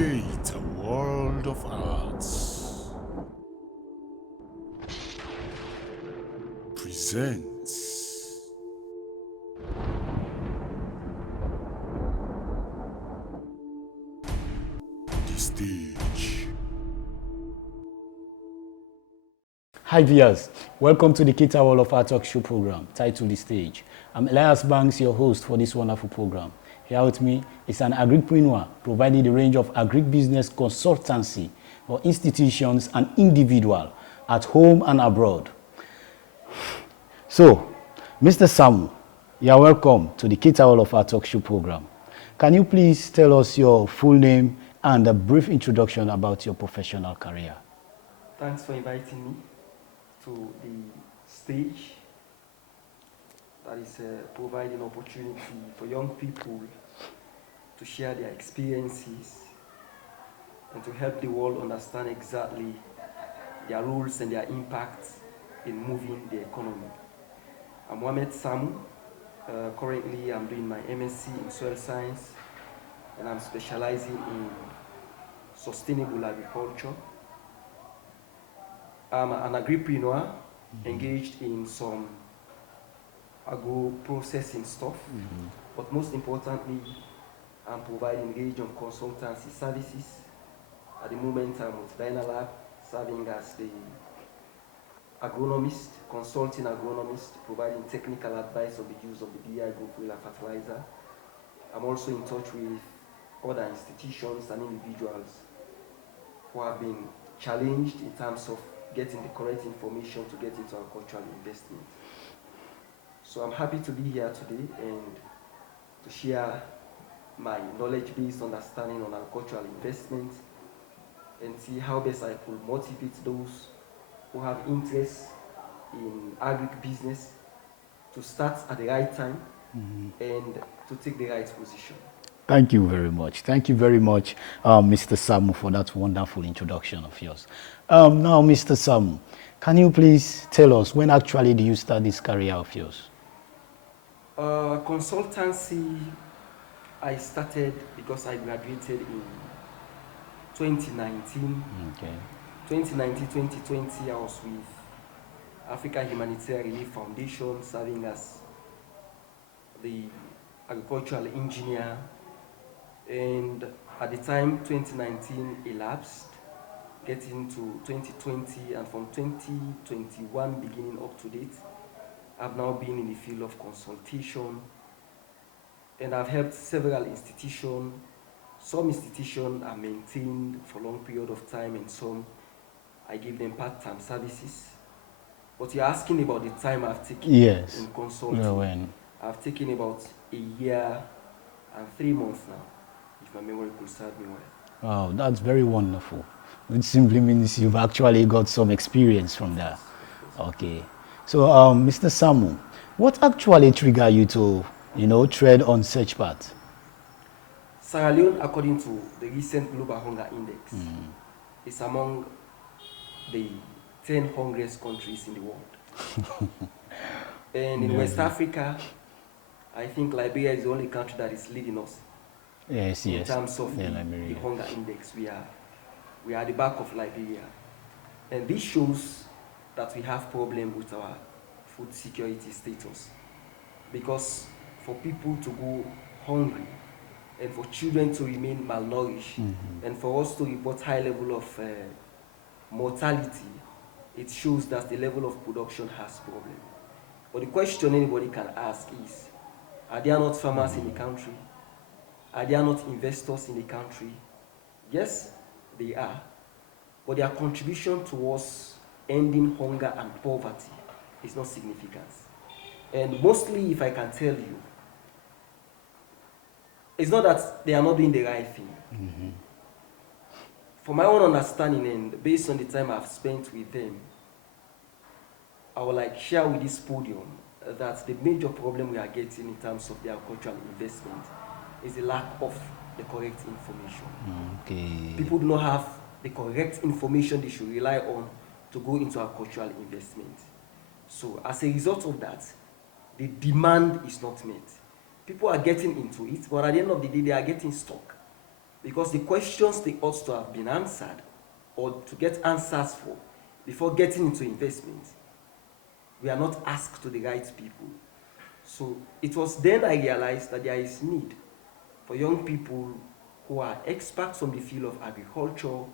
Kate, a world of arts, presents the stage. Hi viewers, welcome to the Kita Wall of Art Talk Show program titled The Stage. I'm Elias Banks, your host for this wonderful program. Here with me is an agripreneur providing the range of agribusiness consultancy for institutions and individuals at home and abroad. So, Mr. Samu, you are welcome to the Kita Wall of Art Talk Show program. Can you please tell us your full name and a brief introduction about your professional career? Thanks for inviting me to the stage that is providing opportunity for young people to share their experiences and to help the world understand exactly their roles and their impact in moving the economy. I'm Mohamed Samu. Currently, I'm doing my MSc in soil science and I'm specializing in sustainable agriculture. I'm an agripreneur engaged in some agro-processing stuff, but most importantly, I'm providing range of consultancy services. At the moment, I'm with Dynalab, serving as the agronomist, consulting agronomist, providing technical advice on the use of the DI group wheeler fertilizer. I'm also in touch with other institutions and individuals who have been challenged in terms of getting the correct information to get into agricultural investment. So I'm happy to be here today and to share my knowledge-based understanding on agricultural investment and see how best I could motivate those who have interest in agribusiness to start at the right time and to take the right position. Thank you very much. Thank you very much, Mr. Samu, for that wonderful introduction of yours. Now, Mr. Samu, can you please tell us when actually do you start this career of yours? Consultancy, I started because I graduated in 2019. Okay. 2019, 2020, I was with African Humanitarian Relief Foundation, serving as the agricultural engineer. And at the time, 2019 elapsed, getting to 2020, and from 2021 beginning up to date, I've now been in the field of consultation, and I've helped several institutions. Some institutions are maintained for a long period of time, and some I give them part-time services. But you're asking about the time I've taken in consulting. No, when? I've taken about a year and 3 months now, if my memory could serve me well. Wow, that's very wonderful. It simply means you've actually got some experience from that. Okay. So, Mr. Samu, what actually triggered you to, tread on such path? Sierra Leone, according to the recent Global Hunger Index, is among the 10 hungriest countries in the world. And in West Africa, I think Liberia is the only country that is leading us. Yes. In terms of the hunger index, we are at the back of Liberia. And this shows that we have problem with our food security status. Because for people to go hungry, and for children to remain malnourished, and for us to report high level of mortality, it shows that the level of production has problem. But the question anybody can ask is, are there not farmers in the country? Are there not investors in the country? Yes, they are. But their contribution towards ending hunger and poverty is not significant. And mostly, if I can tell you, it's not that they are not doing the right thing. From my own understanding and based on the time I've spent with them, I would like share with this podium that the major problem we are getting in terms of the agricultural investment is the lack of the correct information. Okay. People do not have the correct information they should rely on to go into agricultural investment. So as a result of that, the demand is not met. People are getting into it, but at the end of the day, they are getting stuck. because the questions they ought to have been answered or to get answers for before getting into investment, we are not asked to the right people. So it was then I realized that there is need for young people who are experts from the field of agriculture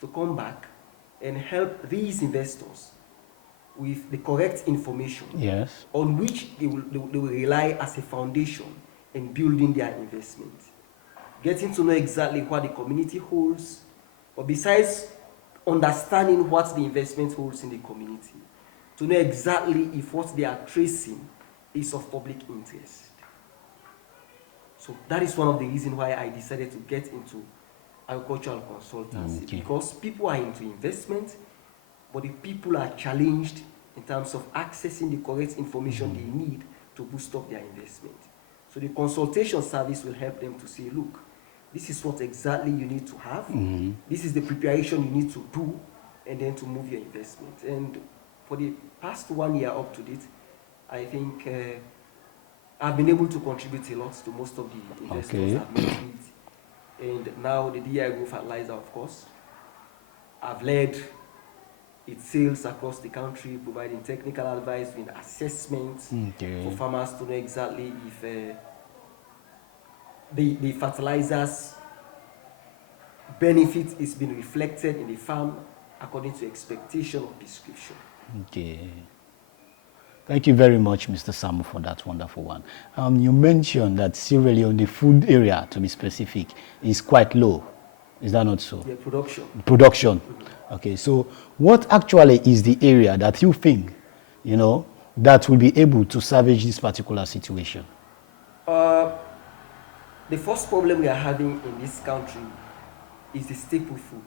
to come back and help these investors with the correct information, Yes. on which they will rely as a foundation in building their investment. Getting to know exactly what the community holds, but besides understanding what the investment holds in the community, to know exactly if what they are tracing is of public interest. So that is one of the reasons why I decided to get into agricultural consultancy, Okay. because people are into investment, but the people are challenged in terms of accessing the correct information they need to boost up their investment. So the consultation service will help them to say, look, this is what exactly you need to have, this is the preparation you need to do, and then to move your investment. And for the past 1 year up to date, I think I've been able to contribute a lot to most of the investors Okay. I've met with. And now the DI Agro Fertilizer, of course, I've led its sales across the country, providing technical advice, doing assessments for farmers to know exactly if the fertilizers benefit is being reflected in the farm according to expectation or prescription. Okay. Thank you very much, Mr. Samu, for that wonderful one. You mentioned that Sierra Leone, the food area, to be specific, is quite low. Is that not so? Yeah, production. Production. Okay, so what actually is the area that you think, that will be able to salvage this particular situation? The first problem we are having in this country is the staple food.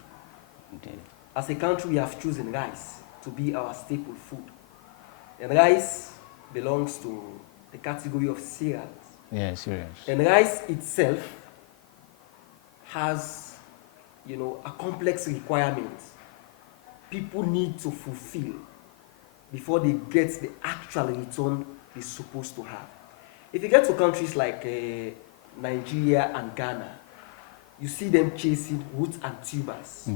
Okay. As a country, we have chosen rice to be our staple food. And rice belongs to the category of cereals. Yeah, serious. And rice itself has, a complex requirement people need to fulfill before they get the actual return they're supposed to have. If you get to countries like Nigeria and Ghana, you see them chasing roots and tubers.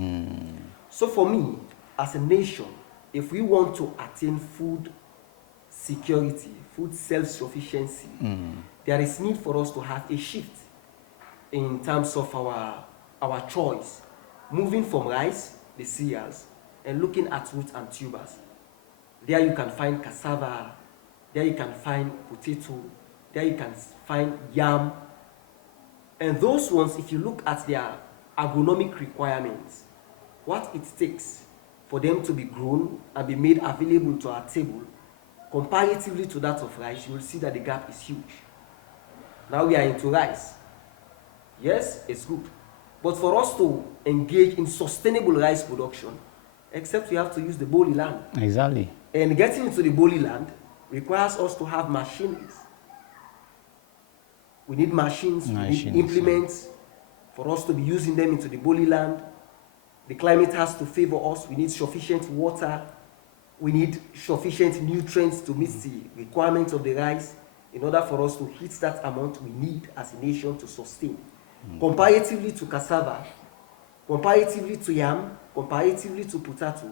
So for me, as a nation, if we want to attain food security, food self-sufficiency, there is need for us to have a shift in terms of our choice, moving from rice, the cereals, and looking at roots and tubers. There you can find cassava, there you can find potato, there you can find yam. And those ones, if you look at their agronomic requirements, what it takes for them to be grown and be made available to our table, comparatively to that of rice, you will see that the gap is huge. Now we are into rice. Yes, it's good. But for us to engage in sustainable rice production, except we have to use the boli land. Exactly. And getting into the boli land requires us to have machineries. We need machines, we need implements for us to be using them into the boli land. The climate has to favor us. We need sufficient water. We need sufficient nutrients to meet the requirements of the rice in order for us to hit that amount we need as a nation to sustain. Comparatively to cassava, comparatively to yam, comparatively to potato,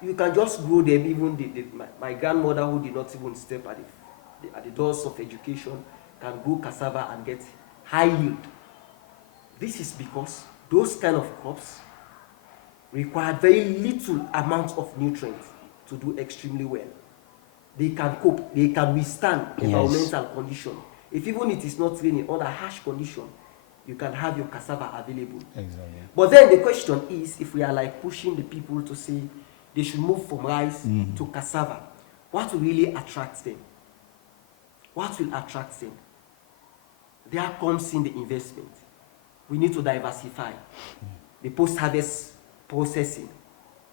you can just grow them. Even my grandmother, who did not even step at the doors of education, can grow cassava and get high yield. This is because those kind of crops require very little amount of nutrients to do extremely well. They can cope, they can withstand environmental condition. If even it is not raining, under harsh condition, you can have your cassava available. Exactly. But then the question is, if we are like pushing the people to say they should move from rice to cassava, what will really attract them? What will attract them? There comes in the investment. We need to diversify the post-harvest processing.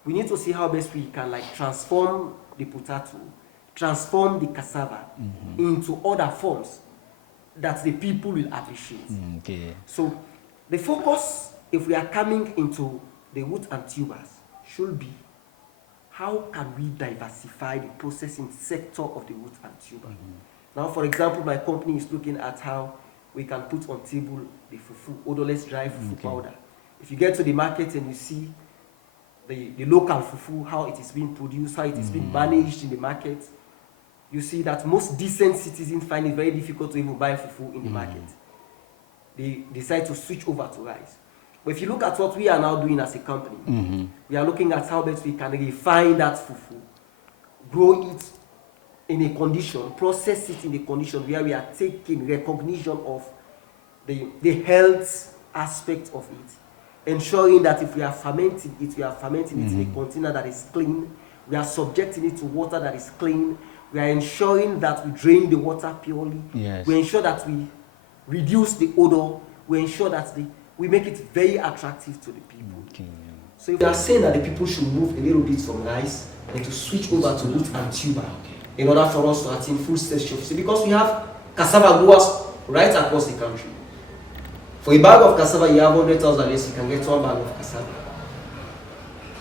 We need to see how best we can transform the potato, transform the cassava into other forms that the people will appreciate. Okay. So the focus, if we are coming into the root and tubers, should be how can we diversify the processing sector of the root and tuber. Now, for example, my company is looking at how we can put on table the fufu, odorless dry fufu powder. If you get to the market and you see the local fufu, how it is being produced, how it is being managed in the market, you see that most decent citizens find it very difficult to even buy fufu in the market. They decide to switch over to rice. But if you look at what we are now doing as a company, we are looking at how best we can refine that fufu, grow it in a condition, process it in a condition where we are taking recognition of the health aspect of it, ensuring that if we are fermenting it, we are fermenting it in a container that is clean, we are subjecting it to water that is clean, we are ensuring that we drain the water purely, we ensure that we reduce the odor, we ensure that we make it very attractive to the people. So if we are saying that the people should move a little bit from rice and to switch over to root and tuber in order for us to attain full self-sufficiency, because we have cassava growers right across the country. For a bag of cassava, you have 100,000 less, you can get 1 bag of cassava.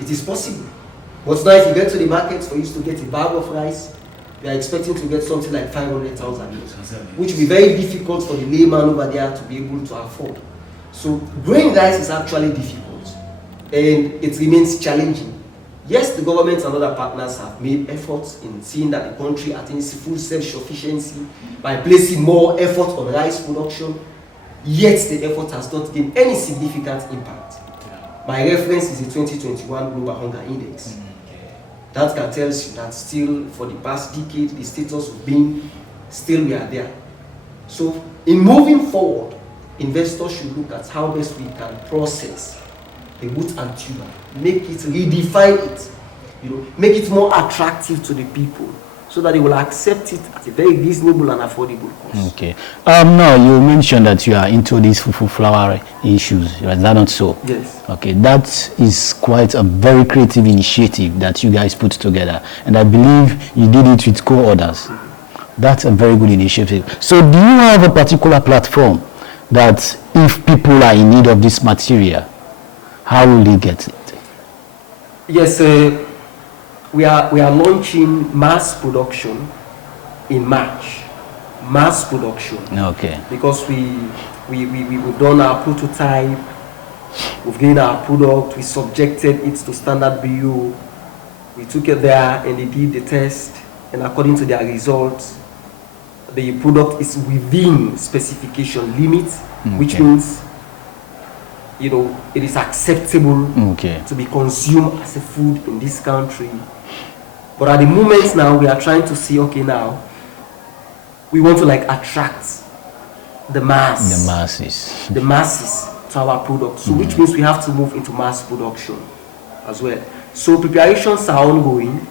It is possible. But now if you get to the market for you to get a bag of rice, we are expecting to get something like 500,000, which will be very difficult for the layman over there to be able to afford. So growing rice is actually difficult and it remains challenging. Yes, the government and other partners have made efforts in seeing that the country attains full self-sufficiency by placing more effort on rice production, yet the effort has not gained any significant impact. My reference is the 2021 Global Hunger Index. That can tell you that still for the past decade, the status of being, still we are there. So in moving forward, investors should look at how best we can process the root and tuber, make it, redefine it, make it more attractive to the people so that they will accept it at a very reasonable and affordable cost. Okay. Now you mentioned that you are into these fufu flour issues. Is that not so? Yes. Okay, that is quite a very creative initiative that you guys put together, and I believe you did it with co-orders. That's a very good initiative. So do you have a particular platform that if people are in need of this material, how will they get it? Yes, we are launching mass production in March. Mass production. Okay. Because we've done our prototype, we've gained our product, we subjected it to standard BU, we took it there and they did the test, and according to their results, the product is within specification limits, which means it is acceptable to be consumed as a food in this country. But at the moment now, we are trying to see, now, we want to attract the masses to our product. So which means we have to move into mass production as well. So preparations are ongoing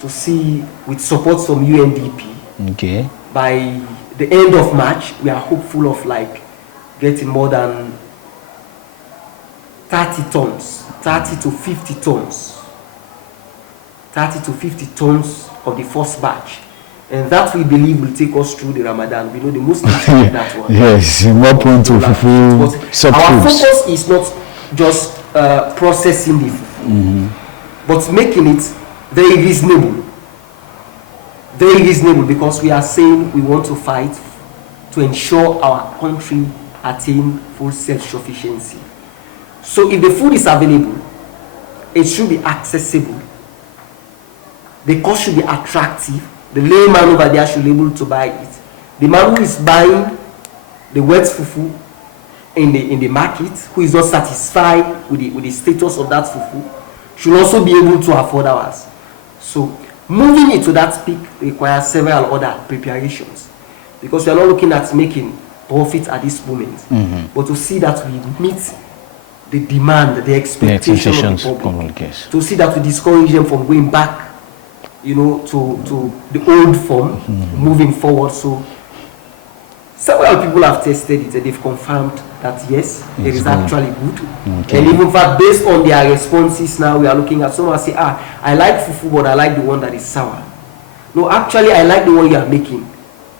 to see, with support from UNDP. By the end of March, we are hopeful of getting more than 30 tons, 30 to 50 tons, 30 to 50 tons of the first batch. And that we believe will take us through the Ramadan. We know the Muslims like that one. Yes, more point to fulfill. Our focus is not just processing the food, but making it very reasonable. Very reasonable, because we are saying we want to fight to ensure our country attain full self-sufficiency. So if the food is available, it should be accessible. The cost should be attractive. The layman over there should be able to buy it. The man who is buying the wet fufu in the market, who is not satisfied with the status of that fufu, should also be able to afford ours. So moving into that peak requires several other preparations, because we are not looking at making profit at this moment, but to see that we meet the demand, the expectations of the public, to see that we discourage them from going back, to the old form, moving forward. So several people have tested it and they've confirmed that yes, it is actually good. And even in fact, based on their responses now, we are looking at someone say, I like fufu, but I like the one that is sour. No, actually, I like the one you are making.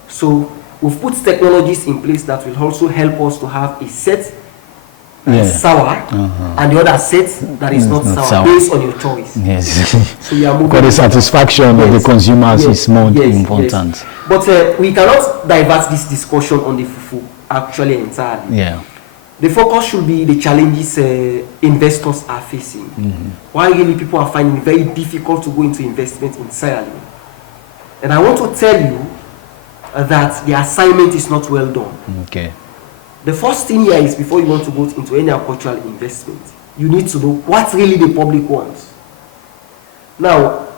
So we've put technologies in place that will also help us to have a set sour and the other set that is not sour, based on your choice. Yes. So we are moving. Because the satisfaction of the consumers is more important. But we cannot divert this discussion on the fufu actually entirely. the focus should be the challenges investors are facing. Why really people are finding it very difficult to go into investment in Sierra Leone. And I want to tell you that the assignment is not well done. Okay. The first thing here is, before you want to go into any agricultural investment, you need to know what really the public wants. Now,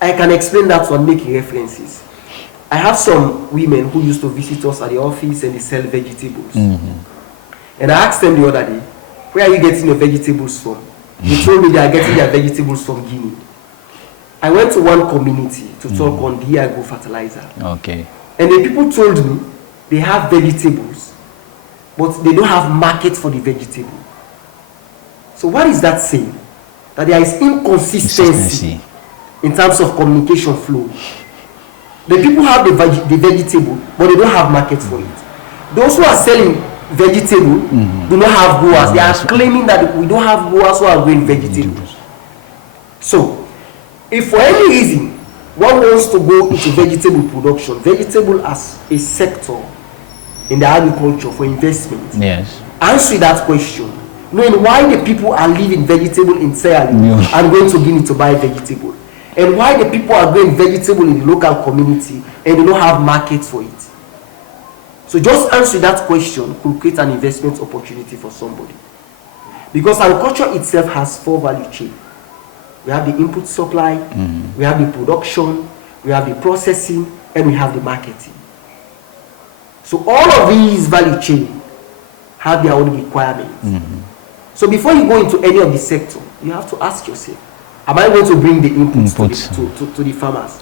I can explain that one making references. I have some women who used to visit us at the office and they sell vegetables. And I asked them the other day, where are you getting your vegetables from? They told me they are getting their vegetables from Guinea. I went to one community to talk on the agro fertilizer. Okay. And the people told me they have vegetables, but they don't have market for the vegetable. So what is that saying? That there is inconsistency in terms of communication flow. The people have the vegetable, but they don't have market for it. Those who are selling vegetable do not have growers. They are claiming that we don't have growers who are growing vegetables. So, if for any reason one wants to go into vegetable production, vegetable as a sector in the agriculture for investment, yes, answer that question, knowing why the people are leaving vegetable in Sierra Leone and going to Guinea to buy vegetable, and why the people are growing vegetable in the local community and they don't have market for it. So just answer that question could create an investment opportunity for somebody. Because agriculture itself has 4 value chains. We have the input supply, we have the production, we have the processing, and we have the marketing. So all of these value chains have their own requirements. So before you go into any of the sector, you have to ask yourself, am I going to bring the inputs to the farmers?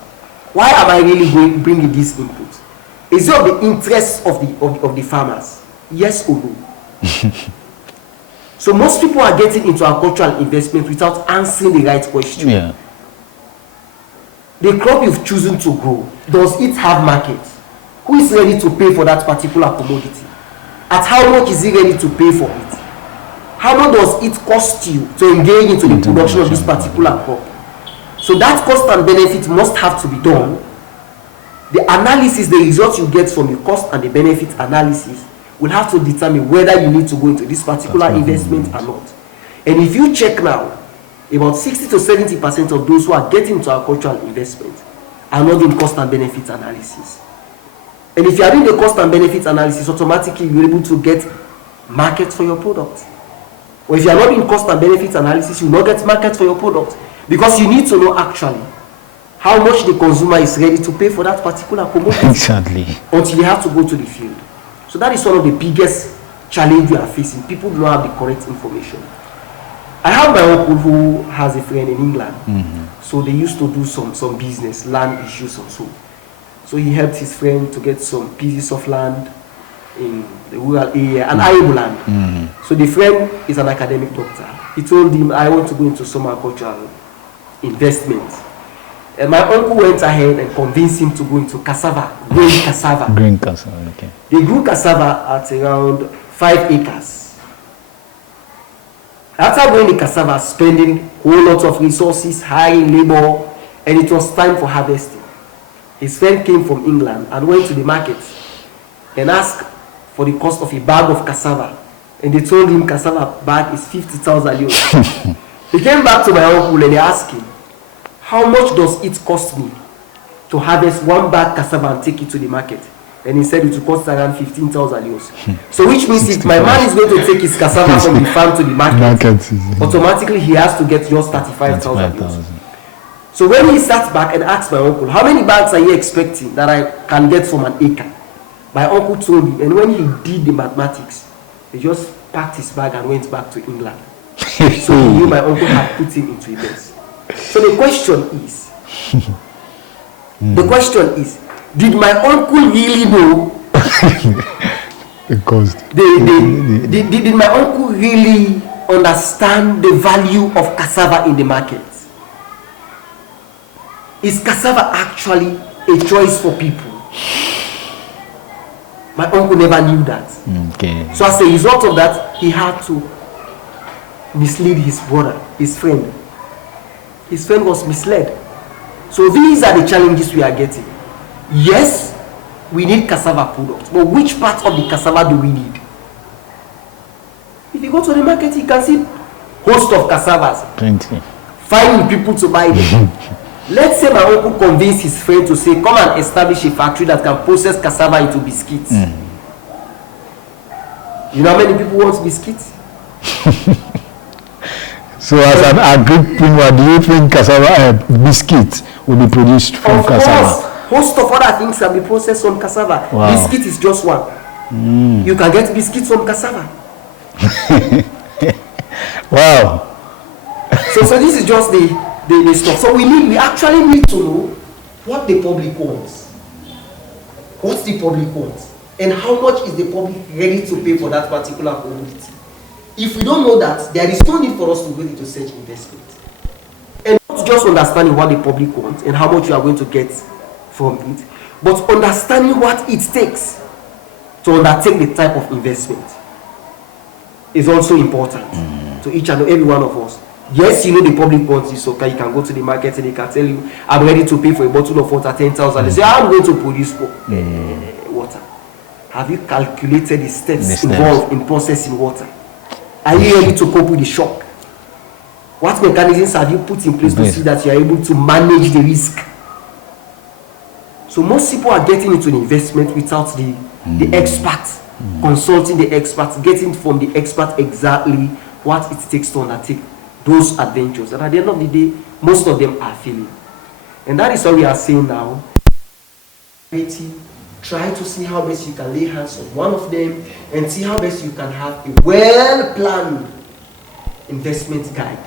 Why am I really bringing these inputs? Is it of the interest of the farmers? Yes or no? So most people are getting into agricultural investment without answering the right question. Yeah. The crop you've chosen to grow, does it have market? Who is ready to pay for that particular commodity? At how much is he ready to pay for it? How much does it cost you to engage into the production of this particular crop? So that cost and benefit must have to be done. The analysis, the results you get from the cost and the benefit analysis will have to determine whether you need to go into this particular investment or not. And if you check now, about 60 to 70% of those who are getting into agricultural investment are not doing cost and benefit analysis. And if you are doing the cost and benefit analysis, automatically you're able to get market for your product. Or if you are not doing cost and benefit analysis, you will not get market for your product, because you need to know actually how much the consumer is ready to pay for that particular commodity. Exactly. Until you have to go to the field. So that is one of the biggest challenges we are facing. People do not have the correct information. I have my uncle who has a friend in England. So they used to do some business, land issues or so. So he helped his friend to get some pieces of land in the rural area, an arable land. So the friend is an academic doctor. He told him, I want to go into some agricultural investment. And my uncle went ahead and convinced him to go into cassava, growing cassava. Green cassava, okay. They grew cassava at around 5 acres. After growing the cassava, spending a whole lot of resources, hiring labor, and it was time for harvesting. His friend came from England and went to the market and asked for the cost of a bag of cassava. And they told him cassava bag is 50,000 euros. He came back to my uncle and they asked him, how much does it cost me to harvest 1 bag cassava and take it to the market? And he said it will cost around 15,000 euros. So which means if my man is going to take his cassava from the farm to the market, automatically he has to get just 35,000 euros. So when he sat back and asked my uncle, how many bags are you expecting that I can get from an acre? My uncle told me, and when he did the mathematics, he just packed his bag and went back to England. So he knew my uncle had put him into a mess. So the question is, did my uncle really know The cost. Did my uncle really understand the value of cassava in the market? Is cassava actually a choice for people? My uncle never knew that. Okay. So as a result of that, he had to mislead his brother, his friend. His friend was misled. So these are the challenges we are getting. Yes, we need cassava products, but which part of the cassava do we need? go to the market, you can see host of cassavas. Plenty. Find people to buy them. Let's say my uncle convinced his friend to say, come and establish a factory that can process cassava into biscuits. You know how many people want biscuits? So as an agripreneur, do you think cassava biscuit will be produced from of cassava? Course, host of other things can be processed from cassava. Wow. Biscuit is just one. You can get biscuits from cassava. Wow. So this is just the stuff. So we actually need to know what the public wants. What's the public wants? And how much is the public ready to pay for that particular commodity? If we don't know that, there is no need for us to go into such investment. And not just understanding what the public wants and how much you are going to get from it, but understanding what it takes to undertake the type of investment is also important to each and every one of us. Yes, you know the public wants this, okay, you can go to the market and they can tell you, I'm ready to pay for a bottle of water, 10,000. They say, I'm going to produce water. Have you calculated the steps involved in processing water? Are you ready to cope with the shock? What mechanisms have you put in place to see that you are able to manage the risk? So most people are getting into an investment without the expert, consulting the expert, getting from the expert exactly what it takes to undertake those adventures. And at the end of the day, most of them are failing. And that is what we are saying now. Try to see how best you can lay hands on one of them and see how best you can have a well-planned investment guide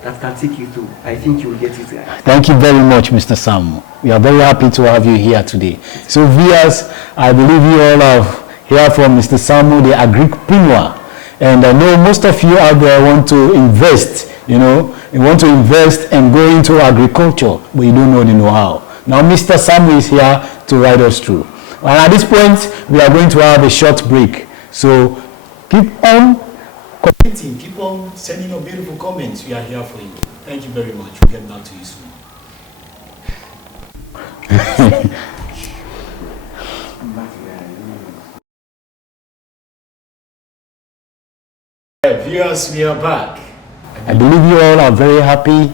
that can take you through. I think you will get it right. Thank you very much, Mr. Sam. We are very happy to have you here today. So viewers, I believe you all have heard from Mr. Samu, the agripreneur. And I know most of you out there want to invest, you want to invest and go into agriculture, but you don't know the know-how. Now, Mr. Samu is here to ride us through. And at this point, we are going to have a short break. So keep on commenting, keep on sending your beautiful comments. We are here for you. Thank you very much. We'll get back to you soon. Viewers, we are back. I believe you all are very happy.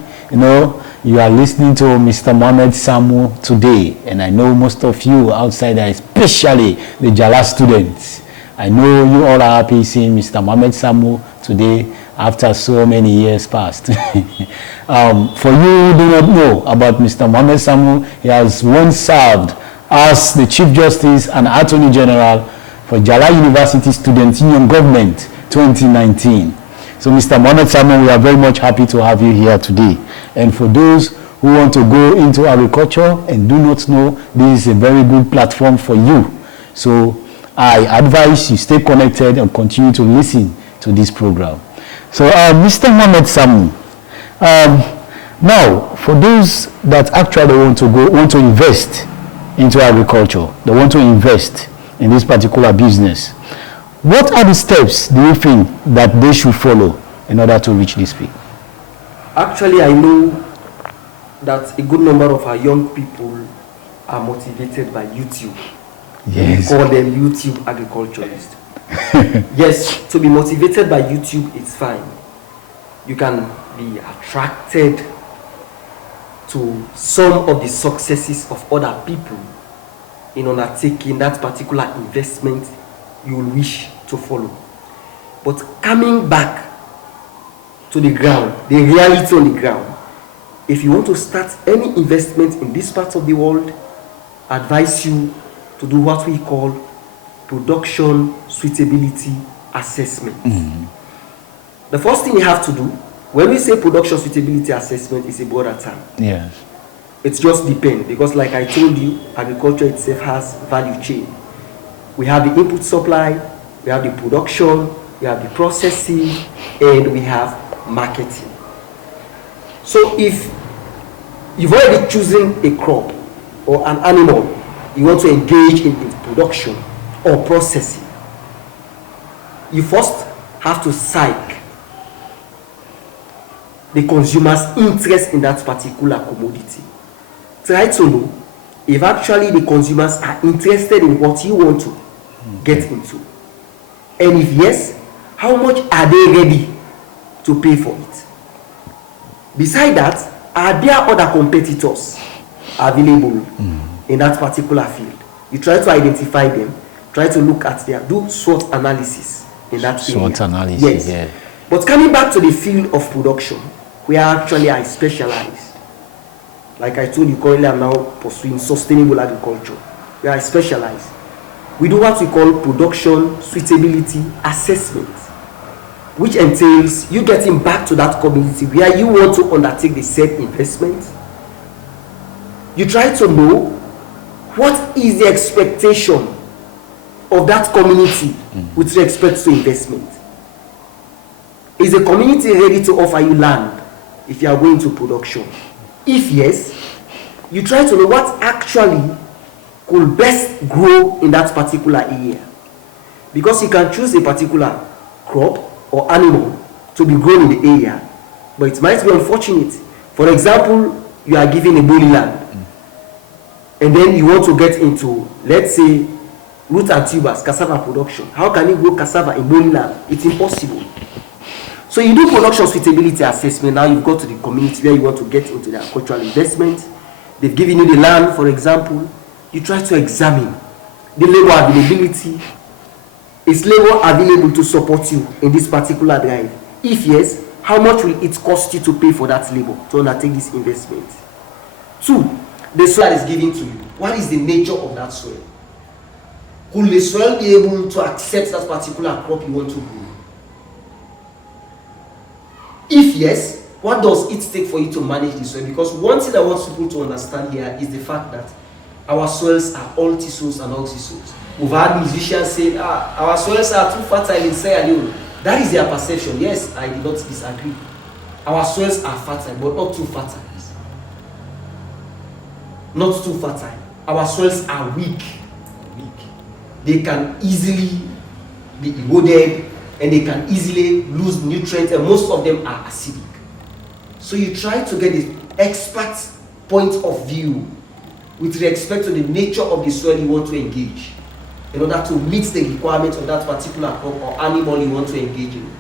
You are listening to Mr. Mohamed Samu today, and I know most of you outside there, especially the Jala students. I know you all are happy seeing Mr. Mohamed Samu today after so many years past. For you who do not know about Mr. Mohamed Samu, he has once served as the Chief Justice and Attorney General for Jala University Student Union Government 2019. So Mr. Mohamed Samu, we are very much happy to have you here today. And for those who want to go into agriculture and do not know, this is a very good platform for you. So I advise you stay connected and continue to listen to this program. So Mr. Mohamed Samu, now for those that actually want to invest into agriculture, they want to invest in this particular business, what are the steps do you think that they should follow in order to reach this peak? Actually, I know that a good number of our young people are motivated by YouTube. Yes. We call them YouTube agriculturists. Yes, to be motivated by YouTube, it's fine. You can be attracted to some of the successes of other people in undertaking that particular investment you will wish to follow. But coming back to the ground, the reality on the ground, if you want to start any investment in this part of the world, I advise you to do what we call production suitability assessment. The first thing you have to do, when we say production suitability assessment, is a broader term. Yes. It just depends, because like I told you, agriculture itself has value chain. We have the input supply, we have the production, we have the processing, and we have marketing. So if you've already chosen a crop or an animal, you want to engage in its production or processing, you first have to psych the consumer's interest in that particular commodity. Try to know if actually the consumers are interested in what you want to get into. And if yes, how much are they ready to pay for it? Beside that, are there other competitors available in that particular field? You try to identify them, try to look at their, do SWOT analysis in that area. SWOT analysis, yes. Yeah. But coming back to the field of production, where actually I specialize. Like I told you, currently I'm now pursuing sustainable agriculture, where I specialize. We do what we call production suitability assessment, which entails you getting back to that community where you want to undertake the said investment. You try to know what is the expectation of that community with respect to investment. Is the community ready to offer you land if you are going to production? If yes, you try to know what actually could best grow in that particular area. Because you can choose a particular crop or animal to be grown in the area, but it might be unfortunate. For example, you are given a bony land, and then you want to get into, let's say, root and tubers, cassava production. How can you grow cassava in bony land? It's impossible. So you do production suitability assessment. Now you've got to the community where you want to get into the agricultural investment. They've given you the land, for example. You try to examine the labor availability. Is labor available to support you in this particular drive? If yes, how much will it cost you to pay for that labor to undertake this investment? 2, the soil is given to you. What is the nature of that soil? Will the soil be able to accept that particular crop you want to grow? If yes, what does it take for you to manage the soil? Because one thing I want people to understand here is the fact that our soils are alti-soils and oxy-soils. We've had musicians say, our soils are too fertile in Sierra Leone. That is their perception. Yes, I did not disagree. Our soils are fertile, but not too fertile. Not too fertile. Our soils are weak. They can easily be eroded, and they can easily lose nutrients, and most of them are acidic. So you try to get the expert point of view with respect to the nature of the soil you want to engage, in order to meet the requirements of that particular crop or animal you want to engage in.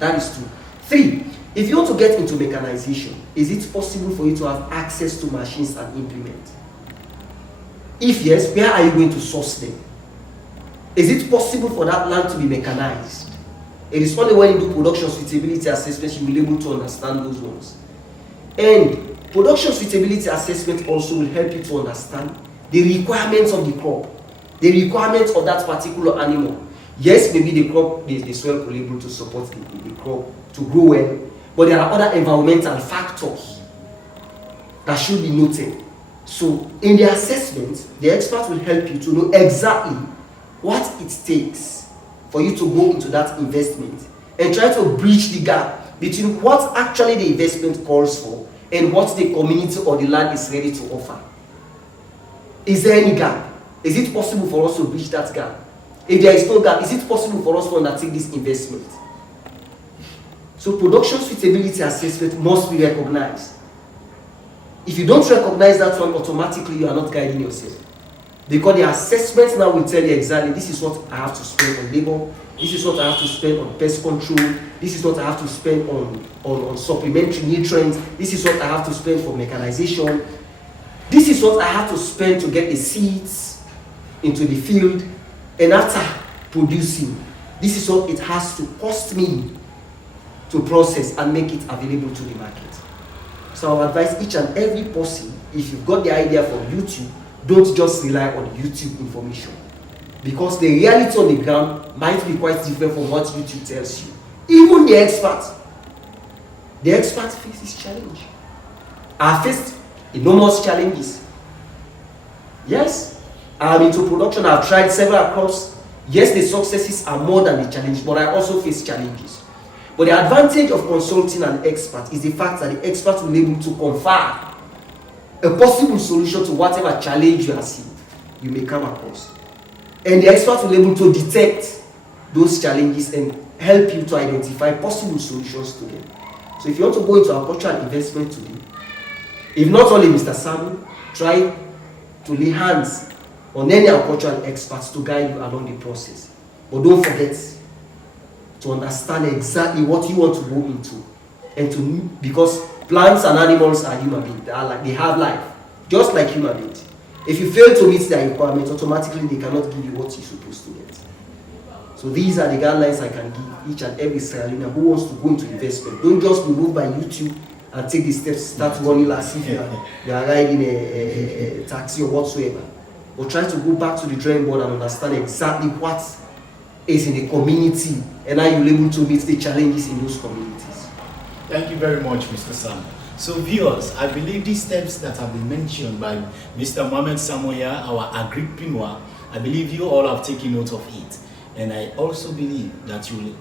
That is 2. 3, if you want to get into mechanization, is it possible for you to have access to machines and implements? If yes, where are you going to source them? Is it possible for that land to be mechanized? It is only when you do production suitability assessment you will be able to understand those ones. And production suitability assessment also will help you to understand the requirements of the crop, the requirements of that particular animal. Yes, maybe the crop, the soil will be able to support the crop to grow well, but there are other environmental factors that should be noted. So in the assessment, the expert will help you to know exactly what it takes for you to go into that investment and try to bridge the gap between what actually the investment calls for and what the community or the land is ready to offer. Is there any gap? Is it possible for us to bridge that gap? If there is no gap, is it possible for us to undertake this investment? So production suitability assessment must be recognized. If you don't recognize that one, automatically you are not guiding yourself. Because the assessment now will tell you exactly, this is what I have to spend on labor, this is what I have to spend on pest control, this is what I have to spend on supplementary nutrients, this is what I have to spend for mechanization, this is what I have to spend to get the seeds into the field, and after producing, this is what it has to cost me to process and make it available to the market. So I advise each and every person, if you've got the idea from YouTube, don't just rely on YouTube information, because the reality on the ground might be quite different from what YouTube tells you. Even the expert faces challenge. I faced enormous challenges. Yes, I'm into production. I've tried several crops. Yes, the successes are more than the challenge, but I also face challenges. But the advantage of consulting an expert is the fact that the expert will be able to confer a possible solution to whatever challenge you are seeing, you may come across. And the expert will be able to detect those challenges and help you to identify possible solutions to them. So if you want to go into agricultural investment today, if not only Mr. Samuel, try to lay hands on any agricultural experts to guide you along the process. But don't forget to understand exactly what you want to go into, and because plants and animals are human beings. They have life, just like human beings. If you fail to meet their requirements, automatically they cannot give you what you're supposed to get. So these are the guidelines I can give each and every Sierra Leonean who wants to go into investment. Don't just be moved by YouTube and take the steps, start running as if you are riding a taxi or whatsoever. But try to go back to the drawing board and understand exactly what is in the community and how you're able to meet the challenges in those communities. Thank you very much, Mr. Sam. So viewers, I believe these steps that have been mentioned by Mr. Mohamed Samoya, our agripreneur, I believe you all have taken note of it. And I also believe that you will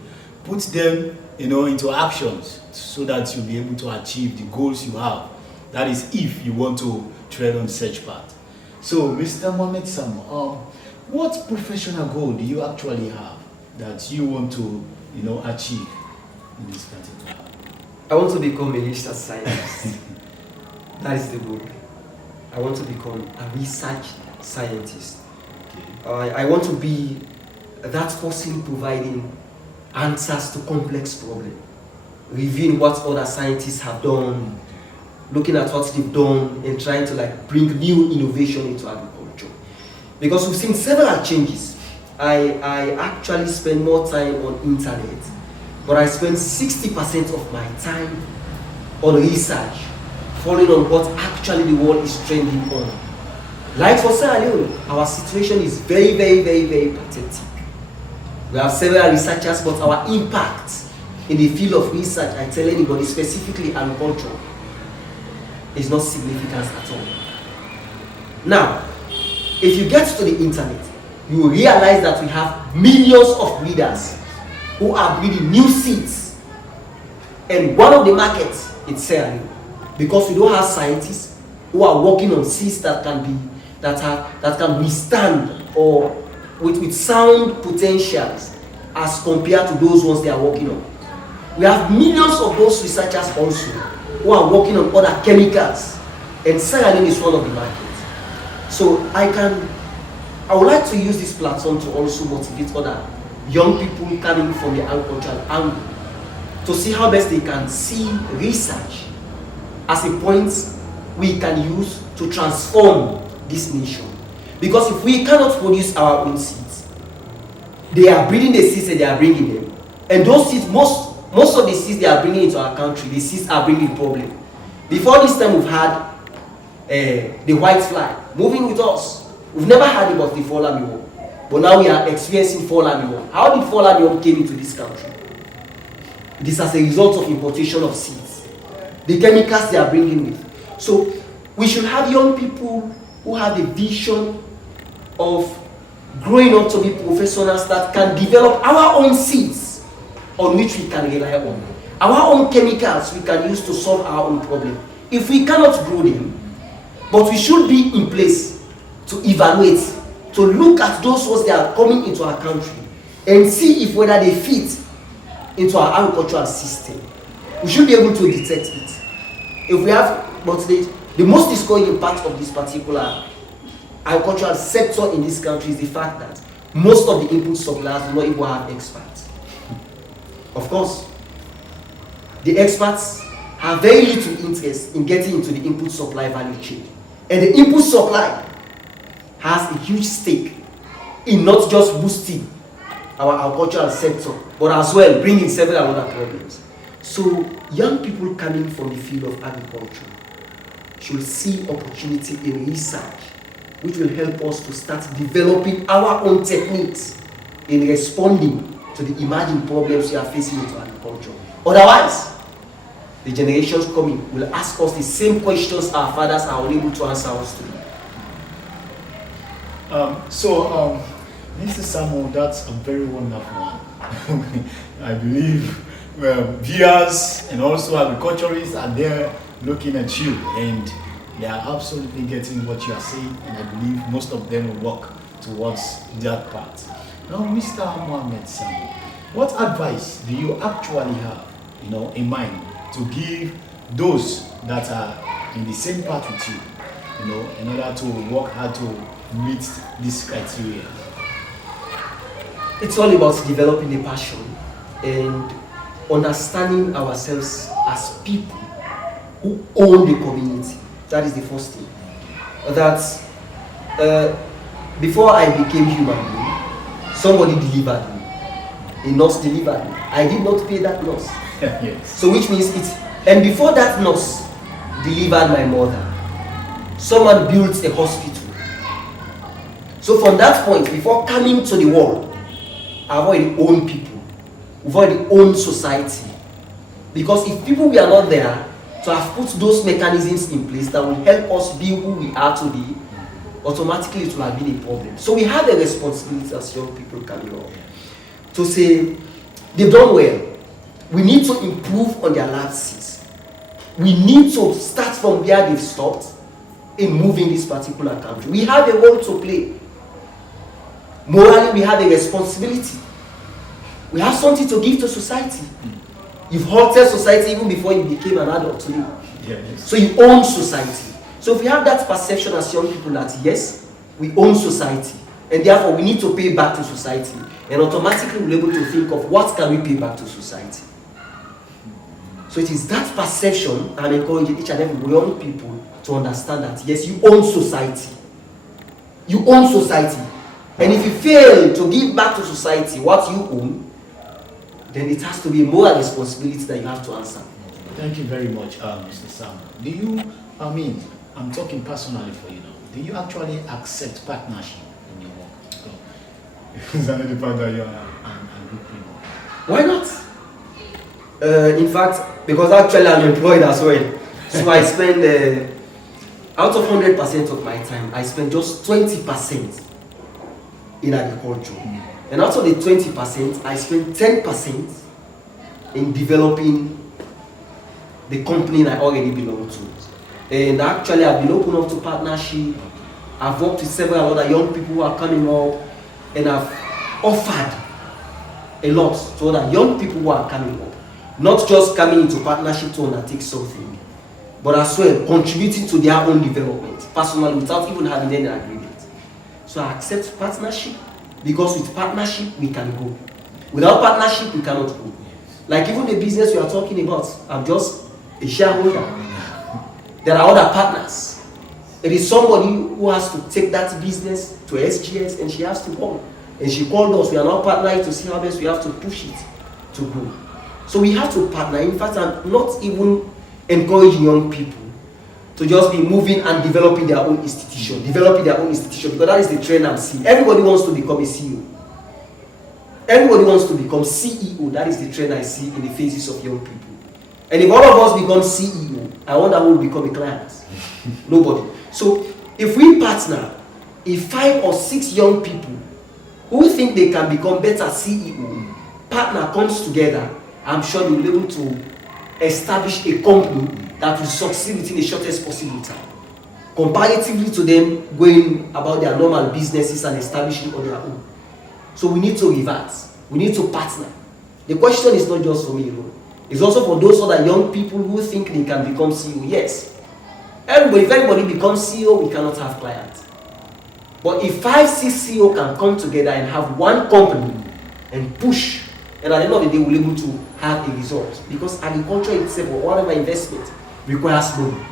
put them, into actions so that you'll be able to achieve the goals you have. That is, if you want to tread on such path. So, Mr. Mohamed Sam, what professional goal do you actually have that you want to, achieve in this particular? I want to become a research scientist. That is the goal. I want to become a research scientist. Okay. I want to be that person providing answers to complex problems, reviewing what other scientists have done, looking at what they've done, and trying to bring new innovation into agriculture. Because we've seen several changes. I actually spend more time on internet, but I spend 60% of my time on research, following on what actually the world is trending on. Like for Sierra Leone, our situation is very, very, very, very pathetic. We have several researchers, but our impact in the field of research, I tell anybody, specifically agriculture, is not significant at all. Now, if you get to the internet, you will realize that we have millions of breeders who are breeding new seeds. And one of the markets is Sierra Leone, because we don't have scientists who are working on seeds that can withstand or with sound potentials as compared to those ones they are working on. We have millions of those researchers also who are working on other chemicals, and Sierra Leone is one of the markets. So I would like to use this platform to also motivate other young people coming from the agricultural angle to see how best they can see research as a point we can use to transform this nation. Because if we cannot produce our own seeds, they are breeding the seeds and they are bringing them. And those seeds, most of the seeds they are bringing into our country, the seeds are bringing problem. Before this time, we've had the white fly moving with us. We've never had about the fall armyworm, but now we are experiencing fall armyworm. How did fall armyworm came into this country? It is as a result of importation of seeds, the chemicals they are bringing with. So we should have young people who have the vision of growing up to be professionals that can develop our own seeds on which we can rely on. Our own chemicals we can use to solve our own problem. If we cannot grow them, but we should be in place to evaluate, to look at those ones that are coming into our country and see if whether they fit into our agricultural system. We should be able to detect it. If we have, but the most discouraging part of this particular agricultural sector in this country is the fact that most of the input suppliers do not even have experts. Of course, the experts have very little interest in getting into the input supply value chain. And the input supply has a huge stake in not just boosting our agricultural sector, but as well bringing several other problems. So young people coming from the field of agriculture should see opportunity in research, which will help us to start developing our own techniques in responding to the emerging problems we are facing with agriculture. Otherwise, the generations coming will ask us the same questions our fathers are unable to answer us today. Mr. Samuel, that's a very wonderful one. I believe viewers and also agriculturists are there looking at you, and they are absolutely getting what you are saying, and I believe most of them will work towards that part. Now, Mr. Mohamed Samuel, what advice do you actually have, in mind to give those that are in the same path with you, in order to work hard to meet this criteria? It's all about developing a passion and understanding ourselves as people who own the community. That is the first thing. That before I became human being, somebody delivered me. A nurse delivered me. I did not pay that nurse. Yes. So which means and before that nurse delivered my mother, someone built a hospital. So from that point, before coming to the world, I've already owned people. We've already owned society. Because if people were not there to have put those mechanisms in place that will help us be who we are today, automatically it will have been a problem. So we have a responsibility as young people coming up to say, they've done well. We need to improve on their last seats. We need to start from where they've stopped in moving this particular country. We have a role to play. Morally, we have a responsibility. We have something to give to society. You've halted society even before you became an adult today. Yes. So you own society. So if we have that perception as young people that yes, we own society, and therefore we need to pay back to society, and automatically we're able to think of what can we pay back to society. So it is that perception I'm encouraging each and every young people to understand that yes, you own society. You own society. And if you fail to give back to society what you own, then it has to be a moral responsibility that you have to answer. Thank you very much, Mr. Sam. I'm talking personally for you now. Do you actually accept partnership in your work? Because I know the part that you are an agripreneur. Why not? In fact, because actually I'm employed as well. So I spend, out of 100% of my time, I spend just 20% in agriculture. And out of the 20%, I spend 10% in developing the company I already belong to. And actually, I've been open up to partnership. I've worked with several other young people who are coming up, and I've offered a lot to other young people who are coming up. Not just coming into partnership to undertake something, but as well contributing to their own development, personally, without even having any agreement. So I accept partnership, because with partnership, we can go. Without partnership, we cannot go. Like even the business we are talking about, I'm just a shareholder. There are other partners. It is somebody who has to take that business to SGS, and she has to go. And she called us. We are now partnering to see how best we have to push it to grow. So we have to partner. In fact, I'm not even encouraging young people to just be moving and developing their own institution, because that is the trend I'm seeing. Everybody wants to become a CEO. Everybody wants to become CEO. That is the trend I see in the faces of young people. And if all of us become CEO, I wonder who will become a client. Nobody. So if we partner, if 5 or 6 young people who think they can become better CEO, partner comes together, I'm sure they will be able to establish a company that will succeed within the shortest possible time, comparatively to them going about their normal businesses and establishing on their own. So we need to revert. We need to partner. The question is not just for me alone. It's also for those other young people who think they can become CEO. Yes. If everybody becomes CEO, we cannot have clients. But if 5, 6 CEO can come together and have one company and push, and at the end of the day, we'll be able to have a result. Because agriculture itself, or whatever investment, requires money.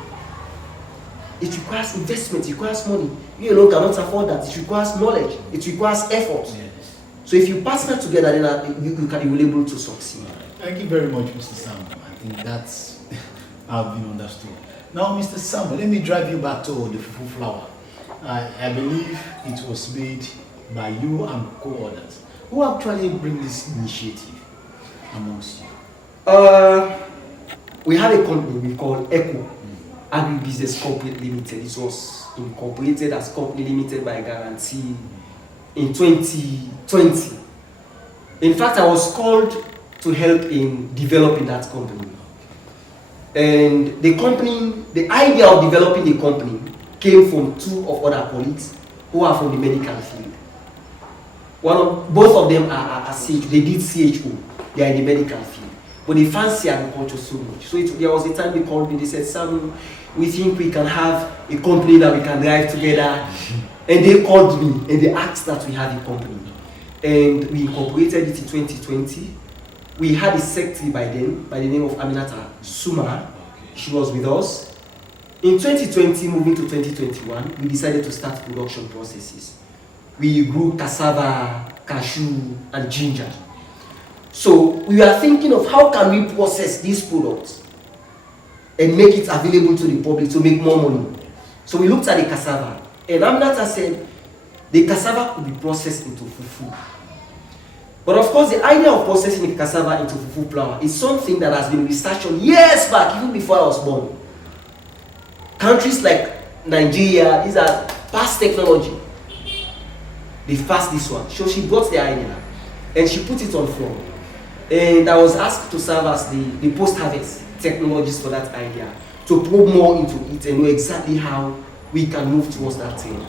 It requires investment, it requires money. You alone cannot afford that. It requires knowledge, it requires effort. Yes. So if you partner together, then you will be able to succeed. Thank you very much, Mr. Sam. I think that's have been understood. Now, Mr. Sam, let me drive you back to the fufu flower. I believe it was made by you and co-others. Who actually bring this initiative amongst you? We have a company we call ECO, Agribusiness Corporate Limited. It was incorporated as Company Limited by Guarantee in 2020. In fact, I was called to help in developing that company. And the idea of developing the company came from 2 of other colleagues who are from the medical field. Both of them are CHO. They did CHO. They are in the medical field. But they fancy agriculture so much. So there was a time they called me. They said, "Sam, we think we can have a company that we can drive together." And they called me and they asked that we have a company. And we incorporated it in 2020. We had a secretary by then, by the name of Aminata Suma. She was with us. In 2020, moving to 2021, we decided to start production processes. We grew cassava, cashew, and ginger. So we are thinking of how can we process these products and make it available to the public to make more money. So we looked at the cassava, and Aminata said the cassava could be processed into fufu. But of course, the idea of processing the cassava into fufu flour is something that has been researched on years back, even before I was born. Countries like Nigeria, these are past technology. They passed this one. So she brought the idea and she put it on floor. And I was asked to serve as the post-harvest technologist for that idea, to probe more into it and know exactly how we can move towards that thing.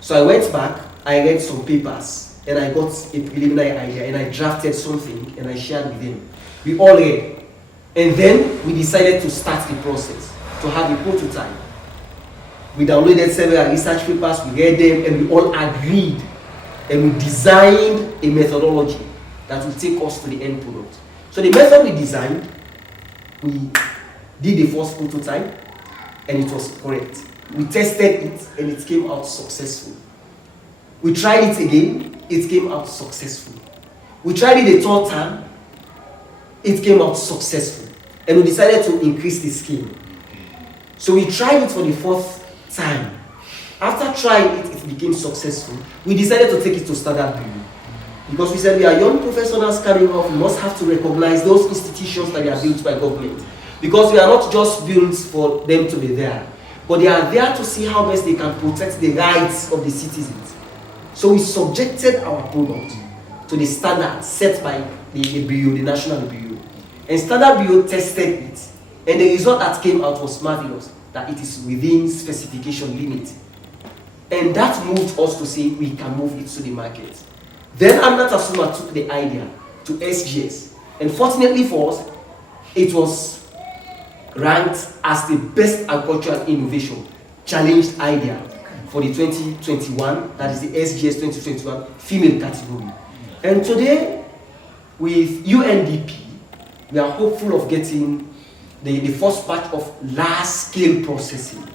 So I went back, I read some papers, and I got a preliminary idea, and I drafted something, and I shared with them. We all read. And then we decided to start the process, to have a prototype. We downloaded several research papers, we read them, and we all agreed, and we designed a methodology that will take us to the end product. So the method we designed, we did the first prototype, and it was correct. We tested it, and it came out successful. We tried it again, it came out successful. We tried it a third time, it came out successful. And we decided to increase the scale. So we tried it for the fourth time. After trying it, it became successful. We decided to take it to standard bureau. Because we said we are young professionals coming off, we must have to recognize those institutions that are built by government. Because we are not just built for them to be there, but they are there to see how best they can protect the rights of the citizens. So we subjected our product to the standards set by the bureau, the national bureau. And standard bureau tested it. And the result that came out was marvelous, that it is within specification limit. And that moved us to say we can move it to the market. Then Aminata Suma took the idea to SGS. And fortunately for us, it was ranked as the best agricultural innovation challenged idea for the 2021, that is the SGS 2021 female category. And today, with UNDP, we are hopeful of getting the first batch of large-scale processing.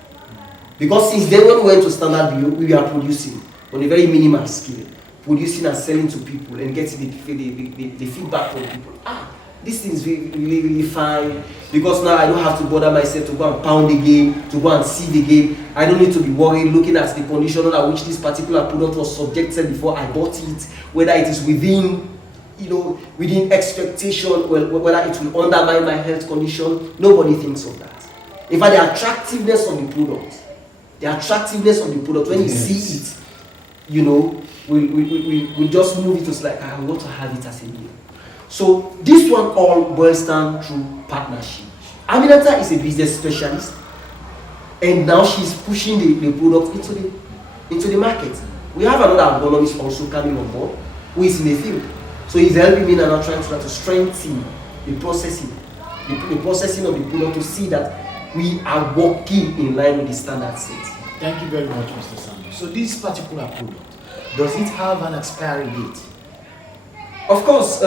Because since then, when we went to standard bureau, we are producing on a very minimal scale, producing and selling to people and getting the feedback from people. This thing is really, really fine, because now I don't have to bother myself to go and pound the game, to go and see the game. I don't need to be worried looking at the condition under which this particular product was subjected before I bought it, whether it is within expectation, whether it will undermine my health condition. Nobody thinks of that. In fact, the attractiveness of the product, when you see it, we just move it to like, I want to have it as a meal. So this one all boils down through partnership. Aminata is a business specialist, and now she's pushing the product into the market. We have another agronomist also coming on board who is in the field. So he's helping me now trying to strengthen the processing of the product to see that we are working in line with the standard set. Thank you very much, Mr. Samuel. So this particular product, does it have an expiry date? Of course,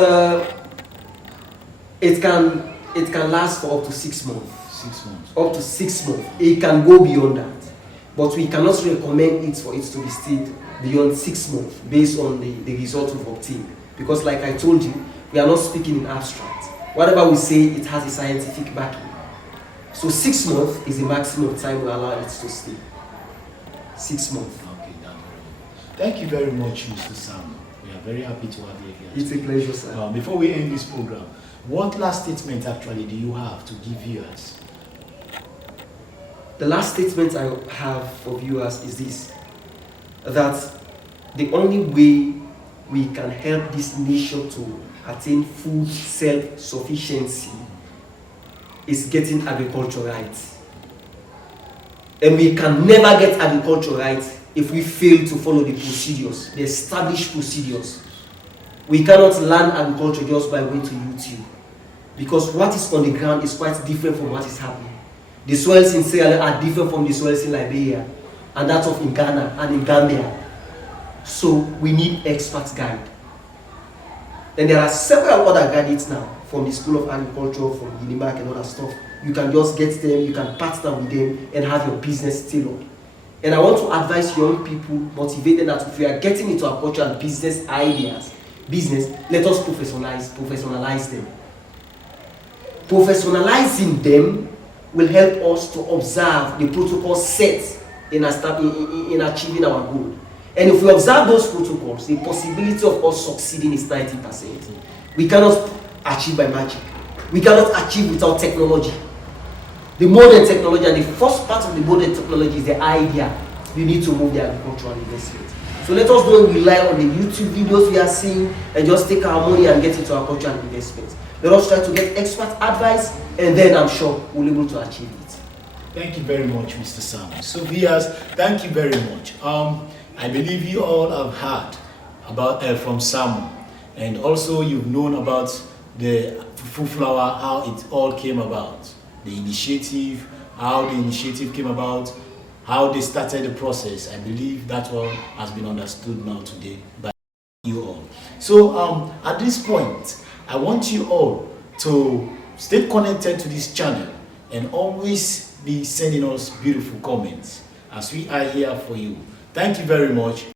it can last for up to 6 months. 6 months. Up to 6 months. It can go beyond that, but we cannot recommend it for it to be stayed beyond 6 months based on the result we've obtained. Because, like I told you, we are not speaking in abstract. Whatever we say, it has a scientific backing. So 6 months is the maximum time we allow it to stay. 6 months. Okay, that's very good. Thank you very much, Mr. Samuel. We are very happy to have you here. It's a pleasure, sir. Before we end this program, what last statement actually do you have to give viewers? The last statement I have for viewers is this: that the only way we can help this nation to attain food self-sufficiency is getting agriculture right. And we can never get agriculture right if we fail to follow the procedures, the established procedures. We cannot learn agriculture just by going to YouTube, because what is on the ground is quite different from what is happening. The soils in Sierra Leone are different from the soils in Liberia, and that of in Ghana and in Gambia. So we need expert guide. And there are several other graduates now from the School of Agriculture, from Unimark and other stuff. You can just get them, you can partner with them and have your business tailored. And I want to advise young people, motivate them that if we are getting into agriculture and business ideas, let us professionalize them. Professionalizing them will help us to observe the protocol set in achieving our goal. And if we observe those protocols, the possibility of us succeeding is 90%. We cannot achieve by magic. We cannot achieve without technology. The modern technology, and the first part of the modern technology is the idea. You need to move the agricultural investment. So let us don't rely on the YouTube videos we are seeing and just take our money and get into agricultural investment. Let us try to get expert advice, and then I'm sure we'll be able to achieve it. Thank you very much, Mr. Sam. So viewers, thank you very much. I believe you all have heard about from Sam, and also you've known about the Fufu Flower, how it all came about, the initiative, how the initiative came about, how they started the process. I believe that one has been understood now today by you all. So at this point, I want you all to stay connected to this channel and always be sending us beautiful comments as we are here for you. Thank you very much.